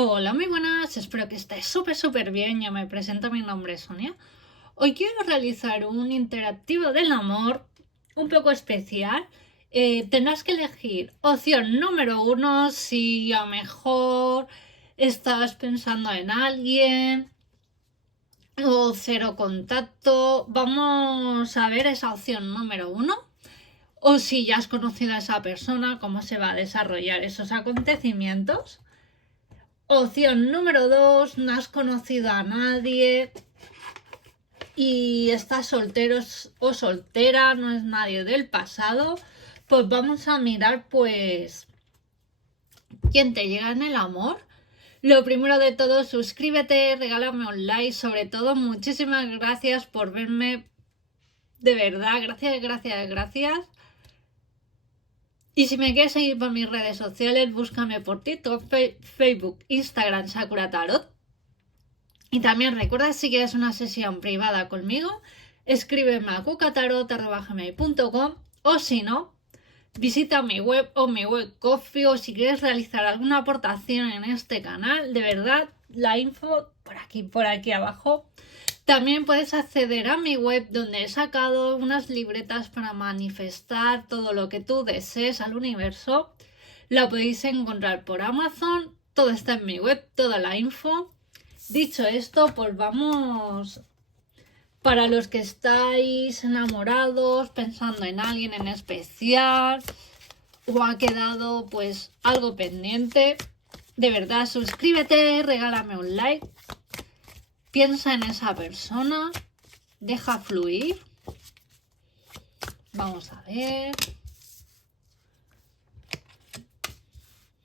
Hola, muy buenas, espero que estés súper bien. Yo me presento, mi nombre es Sonia. Hoy quiero realizar un interactivo del amor un poco especial. Tendrás que elegir opción número uno si a lo mejor estás pensando en alguien o cero contacto. Vamos a ver esa opción número uno. O si ya has conocido a esa persona, cómo se va a desarrollar esos acontecimientos. Opción número 2, no has conocido a nadie y estás soltero o soltera, no es nadie del pasado. Pues vamos a mirar quién te llega en el amor. Lo primero de todo, suscríbete, regálame un like, sobre todo muchísimas gracias por verme, de verdad, gracias. Y si me quieres seguir por mis redes sociales, búscame por TikTok, Facebook, Instagram, Sakura Tarot. Y también recuerda, si quieres una sesión privada conmigo, escríbeme a cucatarot@gmail.com, o si no, visita mi web o mi web Coffee, o si quieres realizar alguna aportación en este canal, de verdad, la info por aquí abajo. También puedes acceder a mi web, donde he sacado unas libretas para manifestar todo lo que tú desees al universo. La podéis encontrar por Amazon, todo está en mi web, toda la info. Dicho esto, pues vamos. Para los que estáis enamorados, pensando en alguien en especial, o ha quedado pues algo pendiente, de verdad, suscríbete, regálame un like, piensa en esa persona, deja fluir. Vamos a ver.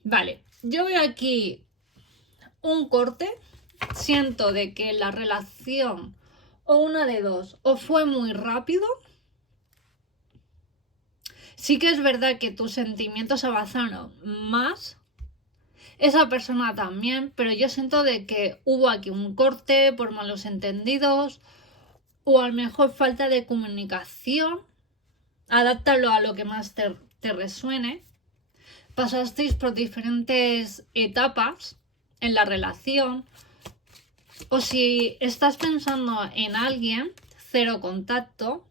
Vale, yo veo aquí un corte. Siento de que la relación, o una de dos, o fue muy rápido. Sí que es verdad que tus sentimientos avanzaron más, esa persona también, pero yo siento de que hubo aquí un corte por malos entendidos, o a lo mejor falta de comunicación. Adáptalo a lo que más te resuene. Pasasteis por diferentes etapas en la relación. O si estás pensando en alguien, cero contacto,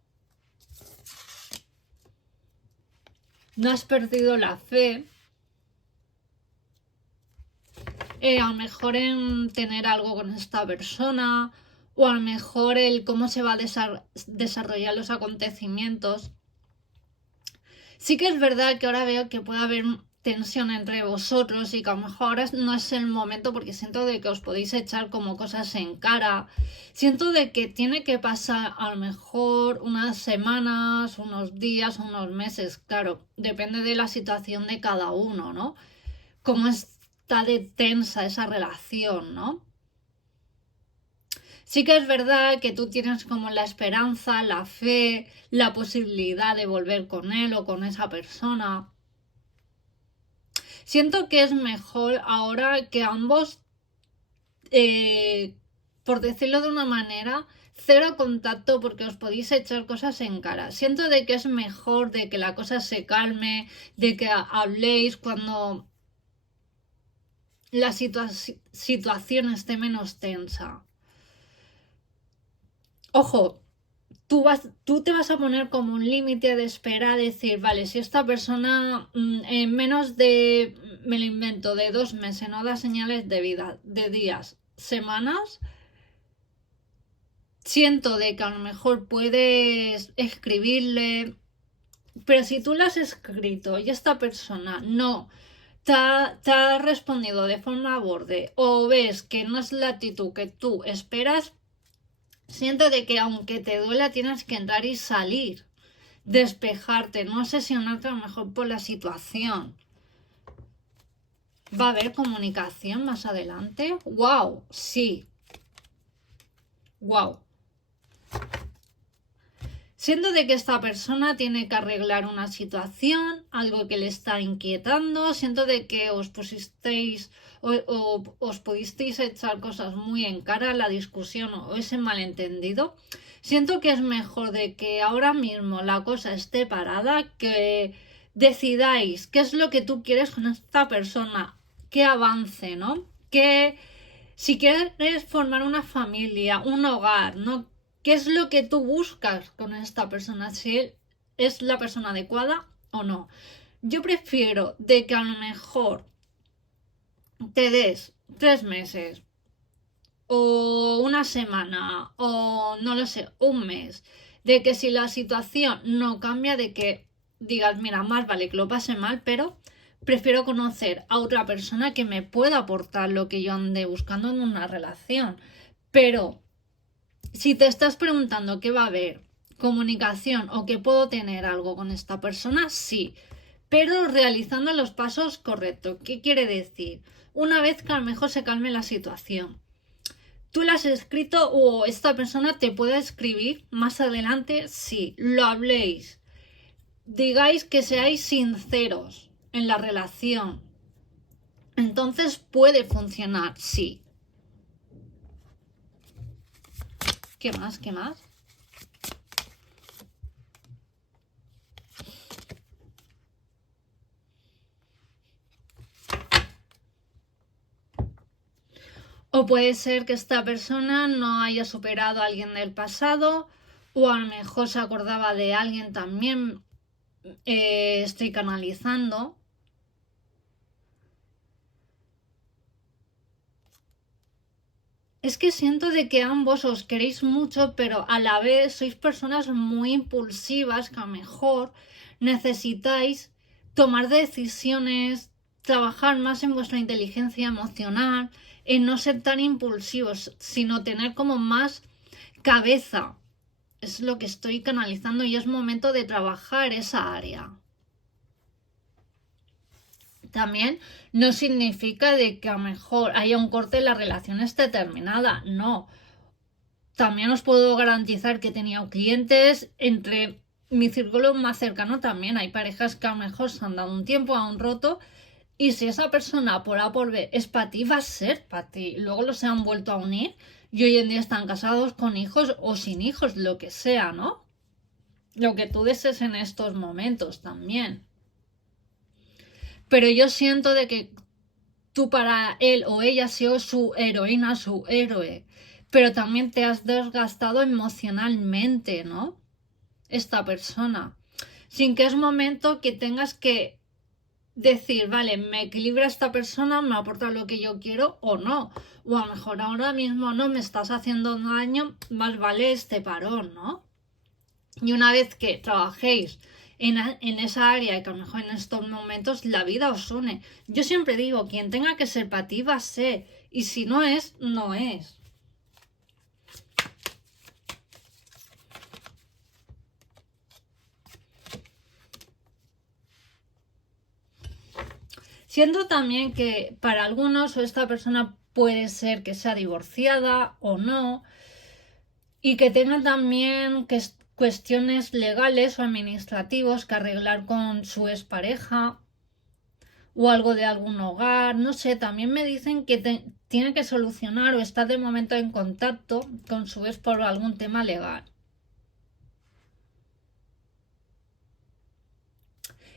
no has perdido la fe, a lo mejor en tener algo con esta persona, o a lo mejor el cómo se va a desarrollar los acontecimientos. Sí que es verdad que ahora veo que puede haber tensión entre vosotros y que a lo mejor ahora no es el momento, porque siento de que os podéis echar como cosas en cara. Siento de que tiene que pasar a lo mejor unas semanas, unos días, unos meses. Claro, depende de la situación de cada uno, ¿no? Cómo está de tensa esa relación, ¿no? Sí que es verdad que tú tienes como la esperanza, la fe, la posibilidad de volver con él o con esa persona. Siento que es mejor ahora que ambos, por decirlo de una manera, cero contacto, porque os podéis echar cosas en cara. Siento de que es mejor de que la cosa se calme, de que habléis cuando la situación esté menos tensa. Ojo, tú te vas a poner como un límite de espera, decir, vale, si esta persona en menos de, me lo invento, de 2 meses no da señales de vida, de días, semanas, siento de que a lo mejor puedes escribirle, pero si tú le has escrito y esta persona no te ha respondido de forma borde, o ves que no es la actitud que tú esperas, siento de que aunque te duela tienes que entrar y salir, despejarte, no obsesionarte a lo mejor por la situación. ¿Va a haber comunicación más adelante? ¡Wow! Sí. ¡Wow! Siento de que esta persona tiene que arreglar una situación, algo que le está inquietando. Siento de que os pusisteis o os pudisteis echar cosas muy en cara, la discusión o ese malentendido. Siento que es mejor de que ahora mismo la cosa esté parada, que decidáis qué es lo que tú quieres con esta persona, que avance, ¿no? que si quieres formar una familia, un hogar, ¿no? ¿Qué es lo que tú buscas con esta persona? Si él es la persona adecuada o no. Yo prefiero de que a lo mejor te des 3 meses o una semana o no lo sé, un mes, de que si la situación no cambia, de que digas, mira, más vale que lo pase mal, pero prefiero conocer a otra persona que me pueda aportar lo que yo ande buscando en una relación. Pero si te estás preguntando qué va a haber, comunicación o que puedo tener algo con esta persona, sí, pero realizando los pasos correctos. ¿Qué quiere decir? Una vez que a lo mejor se calme la situación. Tú la has escrito o esta persona te puede escribir más adelante, sí, lo habléis. Digáis que seáis sinceros en la relación. Entonces puede funcionar, sí. ¿Qué más? ¿Qué más? O puede ser que esta persona no haya superado a alguien del pasado, o a lo mejor se acordaba de alguien también. Estoy canalizando. Es que siento de que ambos os queréis mucho, pero a la vez sois personas muy impulsivas que a lo mejor necesitáis tomar decisiones, trabajar más en vuestra inteligencia emocional, en no ser tan impulsivos, sino tener como más cabeza. Es lo que estoy canalizando y es momento de trabajar esa área. También no significa de que a lo mejor haya un corte en la relación esté terminada, no. También os puedo garantizar que he tenido clientes entre mi círculo más cercano también. Hay parejas que a lo mejor se han dado un tiempo, han roto y si esa persona por A por B es para ti, va a ser para ti. Luego los se han vuelto a unir y hoy en día están casados con hijos o sin hijos, lo que sea, ¿no? Lo que tú desees en estos momentos también. Pero yo siento de que tú para él o ella has sido su heroína, su héroe, pero también te has desgastado emocionalmente, ¿no? Esta persona. Sin que es momento que tengas que decir, vale, me equilibra esta persona, me aporta lo que yo quiero o no. O a lo mejor ahora mismo no me estás haciendo daño, más vale este parón, ¿no? Y una vez que trabajéis en esa área y que a lo mejor en estos momentos la vida os une. Yo siempre digo, quien tenga que ser para ti va a ser. Y si no es, no es. Siento también que para algunos esta persona puede ser que sea divorciada o no. Y que tenga también cuestiones legales o administrativos que arreglar con su expareja o algo de algún hogar, no sé, también me dicen que tiene que solucionar o está de momento en contacto con su ex por algún tema legal.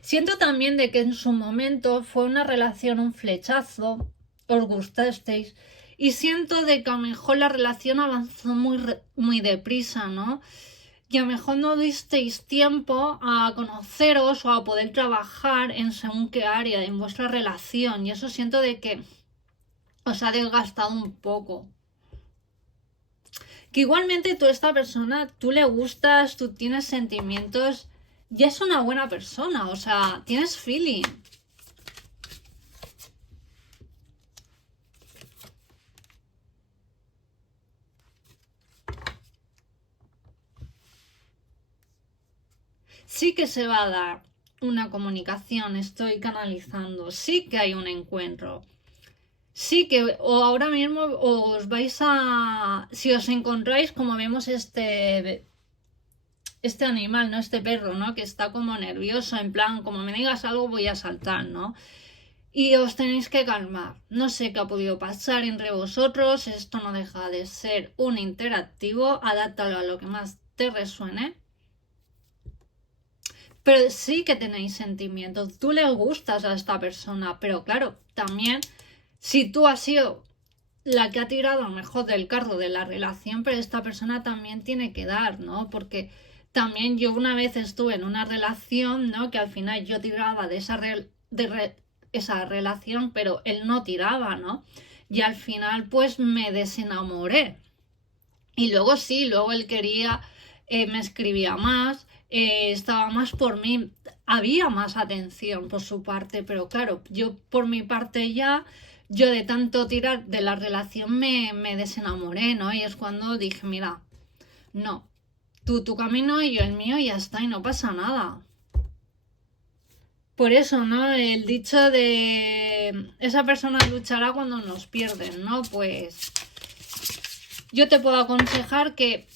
Siento también de que en su momento fue una relación, un flechazo, os gustasteis y siento de que a lo mejor la relación avanzó muy deprisa, ¿no? Y a lo mejor no disteis tiempo a conoceros o a poder trabajar en según qué área en vuestra relación y eso siento de que os ha desgastado un poco. Que igualmente tú a esta persona, tú le gustas, tú tienes sentimientos, ya es una buena persona, o sea, tienes feeling. Sí que se va a dar una comunicación, estoy canalizando, sí que hay un encuentro. Sí que o ahora mismo os vais a... Si os encontráis, como vemos este animal, ¿no? Este perro, ¿no? Que está como nervioso, en plan, como me digas algo voy a saltar, ¿no? Y os tenéis que calmar. No sé qué ha podido pasar entre vosotros, esto no deja de ser un interactivo, adáptalo a lo que más te resuene. Pero sí que tenéis sentimientos, tú le gustas a esta persona, pero claro, también si tú has sido la que ha tirado a lo mejor del carro de la relación, pero esta persona también tiene que dar, ¿no? Porque también yo una vez estuve en una relación, ¿no? Que al final yo tiraba de esa relación, pero él no tiraba, ¿no? Y al final pues me desenamoré. Y luego sí, luego él quería, me escribía más, estaba más por mí, había más atención por su parte, pero claro, yo por mi parte ya, yo de tanto tirar de la relación me desenamoré, ¿no? Y es cuando dije, mira, no, tú tu camino y yo el mío y ya está, y no pasa nada. Por eso, ¿no? El dicho de esa persona luchará cuando nos pierden, ¿no? Pues yo te puedo aconsejar que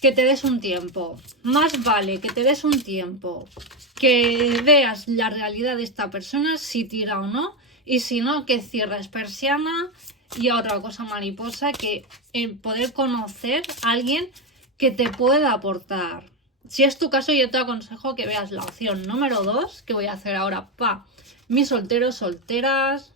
te des un tiempo. Más vale que te des un tiempo, que veas la realidad de esta persona, si tira o no, y si no, que cierres persiana. Y otra cosa mariposa, que el poder conocer a alguien que te pueda aportar. Si es tu caso, yo te aconsejo que veas la opción número 2, que voy a hacer ahora para mis solteros, solteras.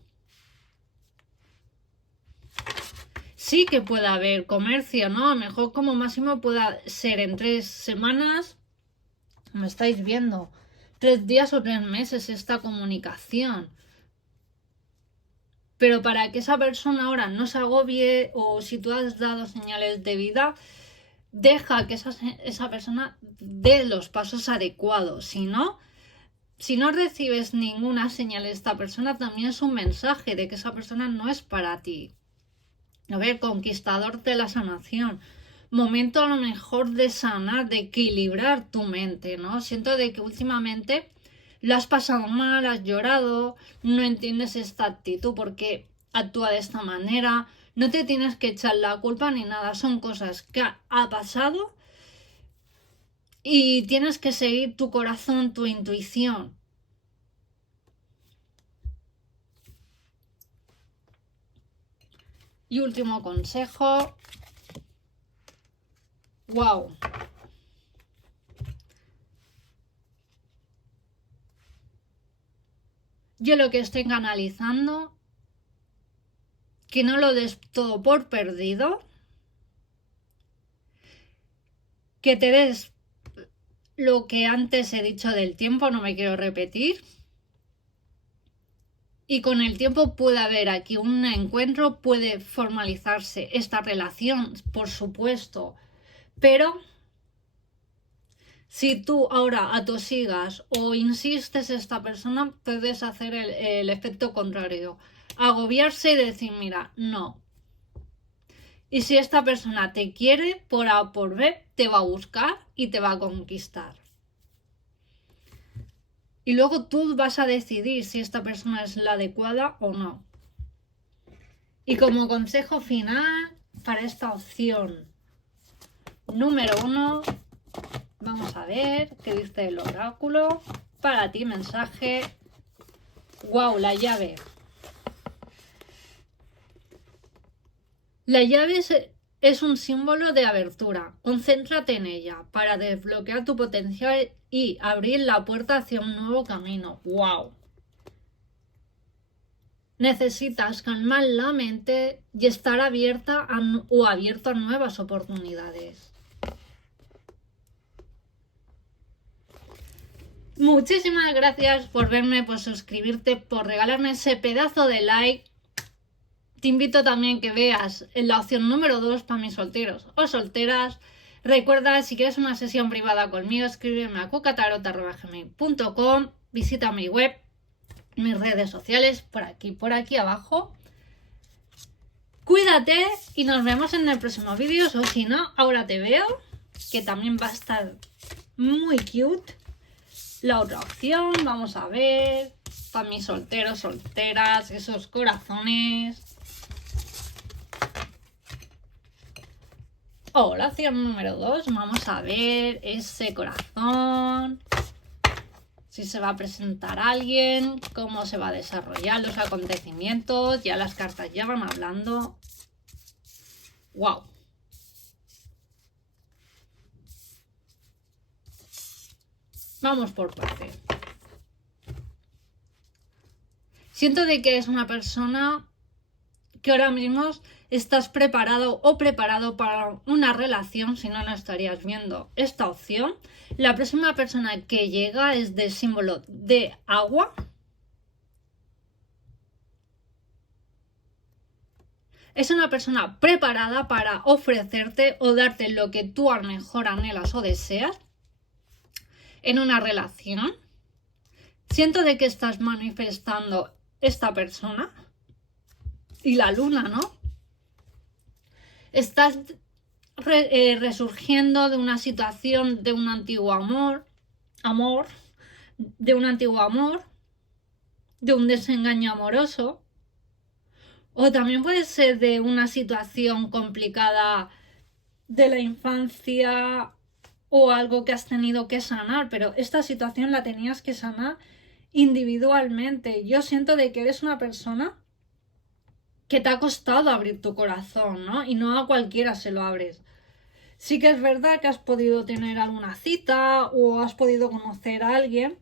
Sí que puede haber comercio, ¿no? A lo mejor como máximo pueda ser en 3 semanas, me estáis viendo, 3 días o 3 meses esta comunicación. Pero para que esa persona ahora no se agobie, o si tú has dado señales de vida, deja que esa persona dé los pasos adecuados. Si no recibes ninguna señal de esta persona, también es un mensaje de que esa persona no es para ti. A ver, conquistador de la sanación. Momento a lo mejor de sanar, de equilibrar tu mente, ¿no? Siento de que últimamente lo has pasado mal, has llorado, no entiendes esta actitud porque actúa de esta manera. No te tienes que echar la culpa ni nada, son cosas que ha pasado y tienes que seguir tu corazón, tu intuición. Y último consejo. ¡Wow! Yo lo que estoy canalizando, que no lo des todo por perdido, que te des lo que antes he dicho del tiempo, no me quiero repetir, y con el tiempo puede haber aquí un encuentro, puede formalizarse esta relación, por supuesto, pero si tú ahora atosigas o insistes en esta persona, puedes hacer el efecto contrario, agobiarse y decir, mira, no. Y si esta persona te quiere, por A o por B, te va a buscar y te va a conquistar. Y luego tú vas a decidir si esta persona es la adecuada o no. Y como consejo final para esta opción número 1, vamos a ver qué dice el oráculo. Para ti, mensaje. ¡Wow! La llave. La llave es un símbolo de abertura. Concéntrate en ella para desbloquear tu potencial y abrir la puerta hacia un nuevo camino. ¡Wow! Necesitas calmar la mente y estar abierta o abierto a nuevas oportunidades. Muchísimas gracias por verme, por suscribirte, por regalarme ese pedazo de like. Te invito también que veas la opción número 2 para mis solteros o solteras. Recuerda, si quieres una sesión privada conmigo, escríbeme a cucatarot@gmail.com. Visita mi web, mis redes sociales, por aquí abajo. Cuídate y nos vemos en el próximo vídeo. O si no, ahora te veo, que también va a estar muy cute. La otra opción, vamos a ver, para mis solteros, solteras, esos corazones. La opción número 2, vamos a ver ese corazón. Si se va a presentar alguien, cómo se va a desarrollar los acontecimientos, ya las cartas ya van hablando. ¡Wow! Vamos por partes. Siento de que es una persona que ahora mismo estás preparado o preparado para una relación, si no, no estarías viendo esta opción. La próxima persona que llega es de símbolo de agua. Es una persona preparada para ofrecerte o darte lo que tú a lo mejor anhelas o deseas en una relación. Siento de que estás manifestando esta persona y la luna, ¿no? Estás resurgiendo de una situación de un antiguo amor, de un antiguo amor, de un desengaño amoroso, o también puede ser de una situación complicada de la infancia o algo que has tenido que sanar, pero esta situación la tenías que sanar individualmente. Yo siento de que eres una persona que te ha costado abrir tu corazón, ¿no? Y no a cualquiera se lo abres. Sí que es verdad que has podido tener alguna cita o has podido conocer a alguien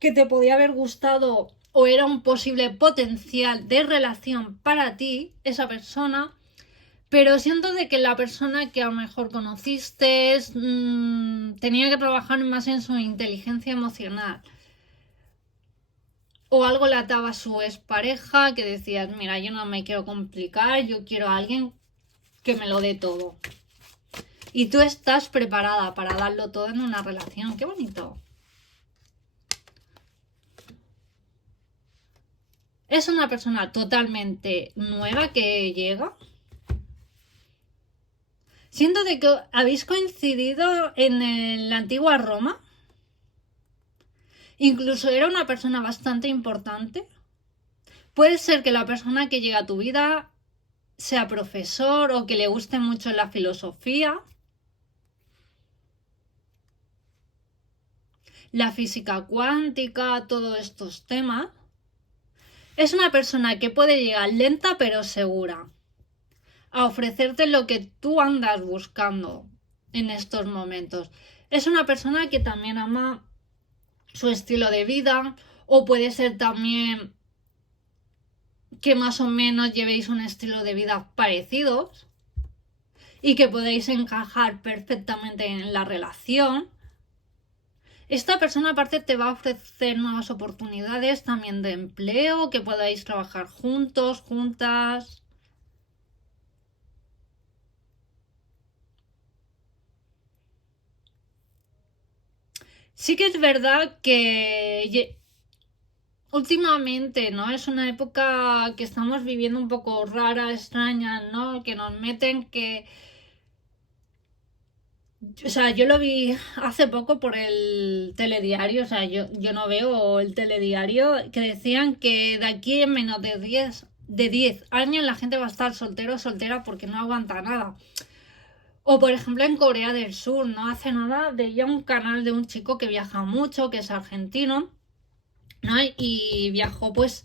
que te podía haber gustado o era un posible potencial de relación para ti, esa persona, pero siento de que la persona que a lo mejor conociste tenía que trabajar más en su inteligencia emocional. O algo le ataba a su expareja que decías, mira, yo no me quiero complicar, yo quiero a alguien que me lo dé todo. Y tú estás preparada para darlo todo en una relación. ¡Qué bonito! Es una persona totalmente nueva que llega. Siento de que habéis coincidido en la antigua Roma. Incluso era una persona bastante importante. Puede ser que la persona que llega a tu vida sea profesor o que le guste mucho la filosofía, la física cuántica, todos estos temas. Es una persona que puede llegar lenta pero segura a ofrecerte lo que tú andas buscando en estos momentos. Es una persona que también ama su estilo de vida, o puede ser también que más o menos llevéis un estilo de vida parecidos y que podéis encajar perfectamente en la relación. Esta persona aparte te va a ofrecer nuevas oportunidades también de empleo, que podáis trabajar juntos, juntas. Sí que es verdad que últimamente, ¿no? Es una época que estamos viviendo un poco rara, extraña, ¿no? Que nos meten que... O sea, yo lo vi hace poco por el telediario, o sea, yo no veo el telediario, que decían que de aquí en menos de 10 años la gente va a estar soltero o soltera porque no aguanta nada. O por ejemplo en Corea del Sur, no hace nada veía un canal de un chico que viaja mucho, que es argentino, ¿no? Y viajó pues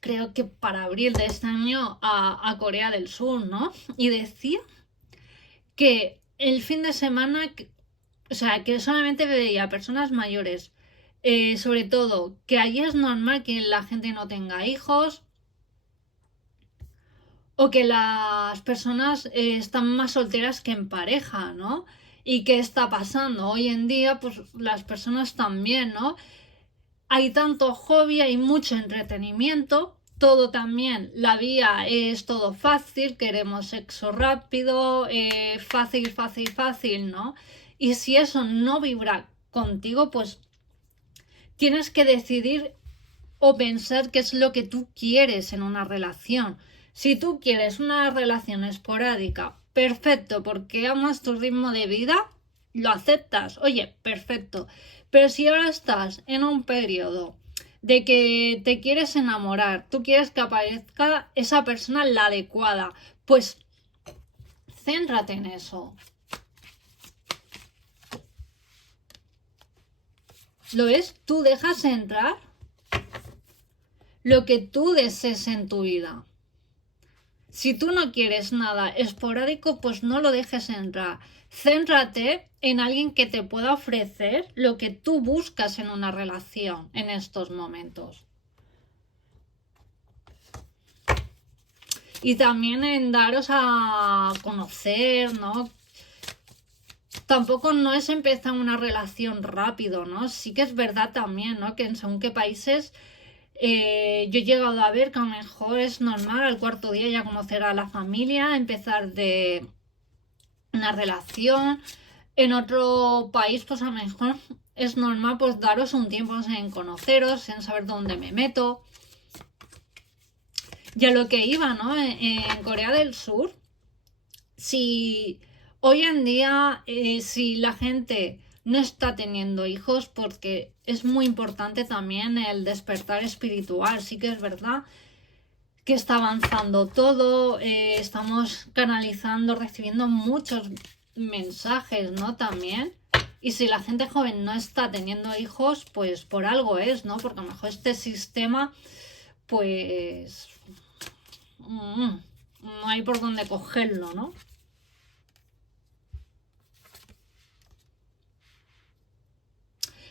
creo que para abril de este año a Corea del Sur, ¿no? Y decía que el fin de semana, o sea, que solamente veía personas mayores, sobre todo que allí es normal que la gente no tenga hijos o que las personas están más solteras que en pareja, ¿no? ¿Y qué está pasando? Hoy en día, pues las personas también, ¿no? Hay tanto hobby, hay mucho entretenimiento, todo también, la vía es todo fácil, queremos sexo rápido, fácil, fácil, fácil, ¿no? Y si eso no vibra contigo, pues tienes que decidir o pensar qué es lo que tú quieres en una relación. Si tú quieres una relación esporádica, perfecto, porque amas tu ritmo de vida, lo aceptas. Oye, perfecto. Pero si ahora estás en un periodo de que te quieres enamorar, tú quieres que aparezca esa persona la adecuada, pues céntrate en eso. ¿Lo ves? Tú dejas entrar lo que tú desees en tu vida. Si tú no quieres nada esporádico, pues no lo dejes entrar. Céntrate en alguien que te pueda ofrecer lo que tú buscas en una relación en estos momentos. y también en daros a conocer, ¿no? Tampoco no es empezar una relación rápido, ¿no? Sí que es verdad también, ¿no? Que en según qué países yo he llegado a ver que a lo mejor es normal al cuarto día ya conocer a la familia, empezar de una relación. En otro país, pues a lo mejor es normal pues daros un tiempo en conoceros, en saber dónde me meto. Ya lo que iba, ¿no? En Corea del Sur, si hoy en día, si la gente no está teniendo hijos, porque es muy importante también el despertar espiritual, sí que es verdad que está avanzando todo, estamos canalizando, recibiendo muchos mensajes, ¿no? También. Y si la gente joven no está teniendo hijos, pues por algo es, ¿no? Porque a lo mejor este sistema, pues, no hay por dónde cogerlo, ¿no?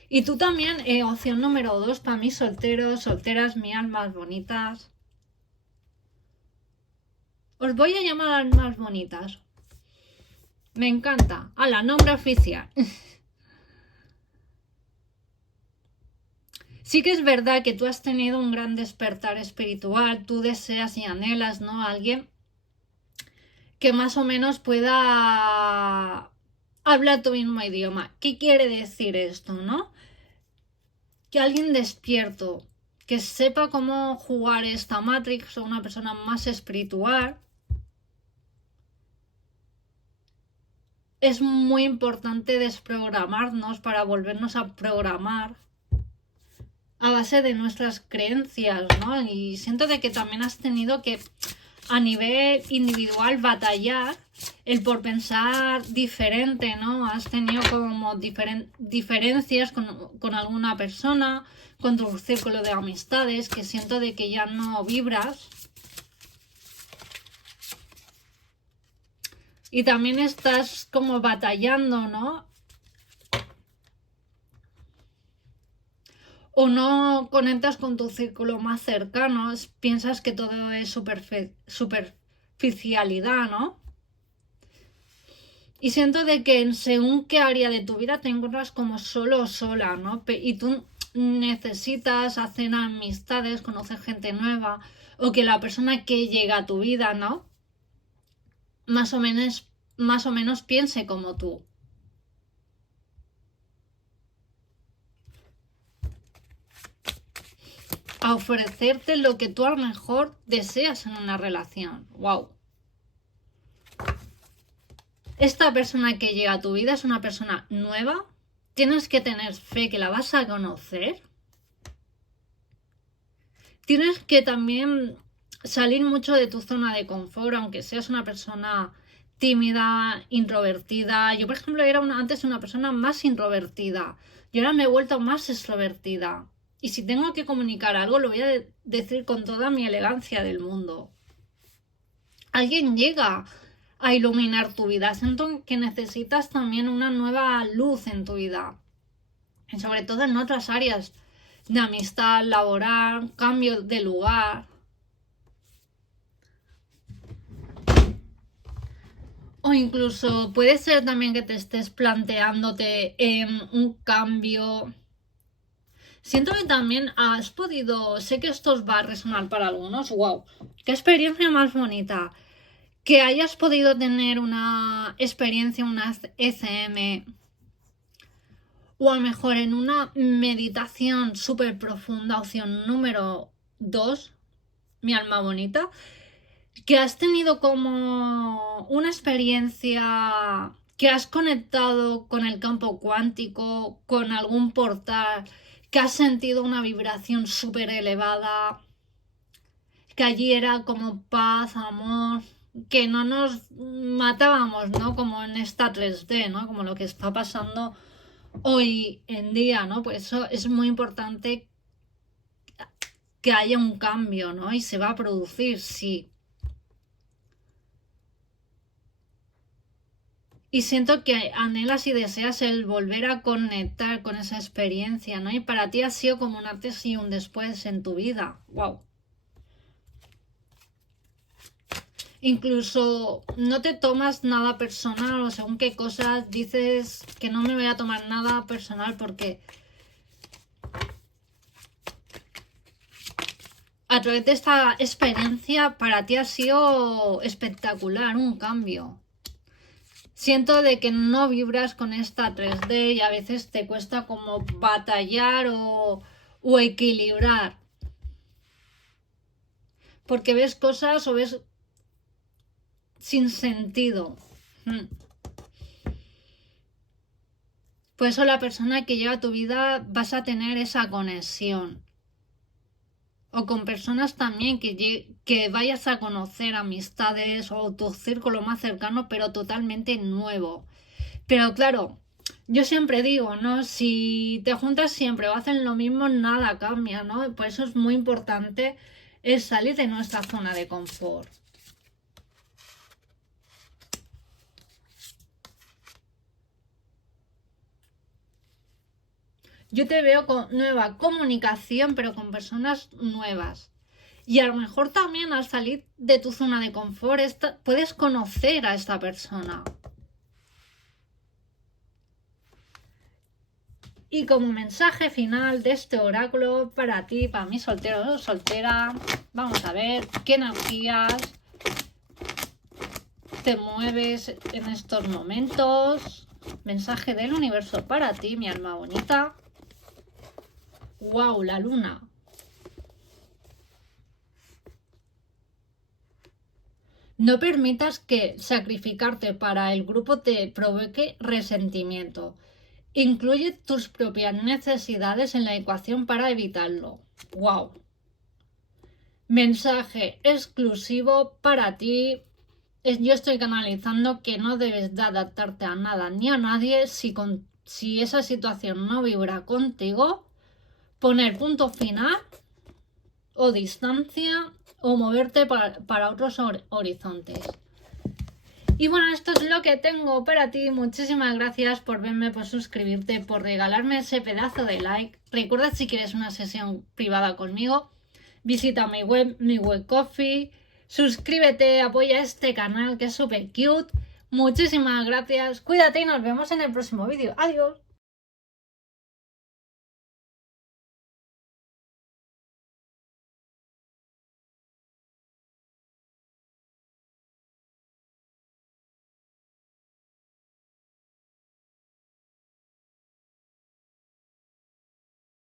Y tú también, opción número 2, para mí, solteros, solteras, mi almas bonitas. Os voy a llamar almas bonitas. Me encanta. ¡Hala, nombre oficial! Sí que es verdad que tú has tenido un gran despertar espiritual, tú deseas y anhelas, ¿no? A alguien que más o menos pueda hablar tu mismo idioma. ¿Qué quiere decir esto, no? Que alguien despierto, que sepa cómo jugar esta Matrix o una persona más espiritual. Es muy importante desprogramarnos para volvernos a programar a base de nuestras creencias, ¿no? Y siento de que también has tenido que a nivel individual batallar el por pensar diferente, ¿no? Has tenido como diferencias con alguna persona, con tu círculo de amistades, que siento de que ya no vibras. Y también estás como batallando, ¿no? O no conectas con tu círculo más cercano, piensas que todo es superficialidad, ¿no? Y siento de que en según qué área de tu vida te encuentras como solo o sola, ¿no? Y tú necesitas hacer amistades, conocer gente nueva, o que la persona que llega a tu vida, ¿no? Más o menos piense como tú. A ofrecerte lo que tú a lo mejor deseas en una relación. ¡Wow! Esta persona que llega a tu vida es una persona nueva. Tienes que tener fe que la vas a conocer. Tienes que también salir mucho de tu zona de confort, aunque seas una persona tímida, introvertida. Yo, por ejemplo, era antes una persona más introvertida y ahora me he vuelto más extrovertida. Y si tengo que comunicar algo, lo voy a decir con toda mi elegancia del mundo. Alguien llega a iluminar tu vida. Siento que necesitas también una nueva luz en tu vida. Y sobre todo en otras áreas de amistad, laboral, cambio de lugar. O incluso puede ser también que te estés planteándote un cambio. Siento que también has podido, sé que esto os va a resonar para algunos, wow, qué experiencia más bonita. Que hayas podido tener una experiencia, una ECM, o a lo mejor en una meditación súper profunda, opción número 2, mi alma bonita, que has tenido como una experiencia que has conectado con el campo cuántico, con algún portal, que has sentido una vibración súper elevada, que allí era como paz, amor, que no nos matábamos, ¿no? Como en esta 3D, ¿no? Como lo que está pasando hoy en día, ¿no? Pues eso es muy importante que haya un cambio, ¿no? Y se va a producir, sí. Y siento que anhelas y deseas el volver a conectar con esa experiencia, ¿no? Y para ti ha sido como un antes y un después en tu vida. ¡Wow! Incluso no te tomas nada personal o según qué cosas dices que no me voy a tomar nada personal porque a través de esta experiencia para ti ha sido espectacular, un cambio. Siento de que no vibras con esta 3D y a veces te cuesta como batallar o equilibrar. Porque ves cosas o ves sin sentido. Por eso la persona que lleva tu vida vas a tener esa conexión. O con personas también que vayas a conocer amistades o tu círculo más cercano, pero totalmente nuevo. Pero claro, yo siempre digo, ¿no? Si te juntas siempre o hacen lo mismo, nada cambia, ¿no? Por eso es muy importante es salir de nuestra zona de confort. Yo te veo con nueva comunicación, pero con personas nuevas. Y a lo mejor también al salir de tu zona de confort puedes conocer a esta persona. Y como mensaje final de este oráculo para ti, para mí soltero o soltera, vamos a ver qué energías te mueves en estos momentos. Mensaje del universo para ti, mi alma bonita. ¡Wow! La luna. No permitas que sacrificarte para el grupo te provoque resentimiento. Incluye tus propias necesidades en la ecuación para evitarlo. ¡Wow! Mensaje exclusivo para ti. Yo estoy canalizando que no debes de adaptarte a nada ni a nadie si esa situación no vibra contigo. Poner punto final o distancia o moverte para otros horizontes. Y bueno, esto es lo que tengo para ti. Muchísimas gracias por verme, por suscribirte, por regalarme ese pedazo de like. Recuerda, si quieres una sesión privada conmigo, visita mi web Coffee. Suscríbete, apoya este canal que es súper cute. Muchísimas gracias. Cuídate y nos vemos en el próximo vídeo. Adiós.